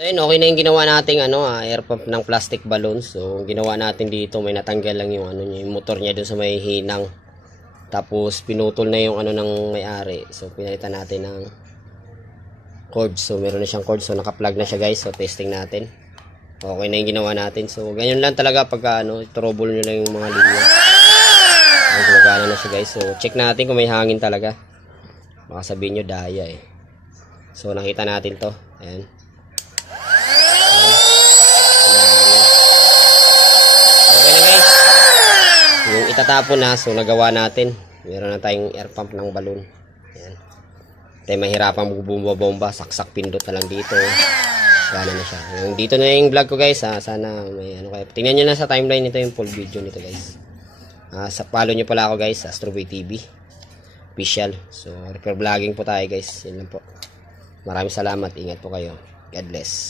Ayun, okay na yung ginawa nating air pump ng plastic balloon. So, ginawa natin dito, may natanggal lang yung yung motor niya doon sa may hinang. Tapos pinutol na yung ng may-ari. So, pinalitan natin ng cord. So, meron na siyang cord. So, naka-plug na siya, guys. So, testing natin. Okay na yung ginawa natin. So, ganyan lang talaga pagka trouble nyo lang yung mga linya. Ayun, gumagana na siya, guys. So, check natin kung may hangin talaga. Baka sabihin nyo daya eh. So, nakita natin to. Ayan. Okay na, guys. Yung itatapon na, so nagawa natin. Meron na tayong air pump ng balloon. Ayan. Tayo mahirapan bumba-bomba. Saksak pindot na lang dito. Gana na siya. Yung dito na yung vlog ko, guys. Sana may kayo. Tingnan nyo na sa timeline nito yung full video nito, guys. Follow nyo pala ako, guys. Astroboy TV official. So repair vlogging po tayo, guys. Yun lang po. Maraming salamat. Ingat po kayo. God bless.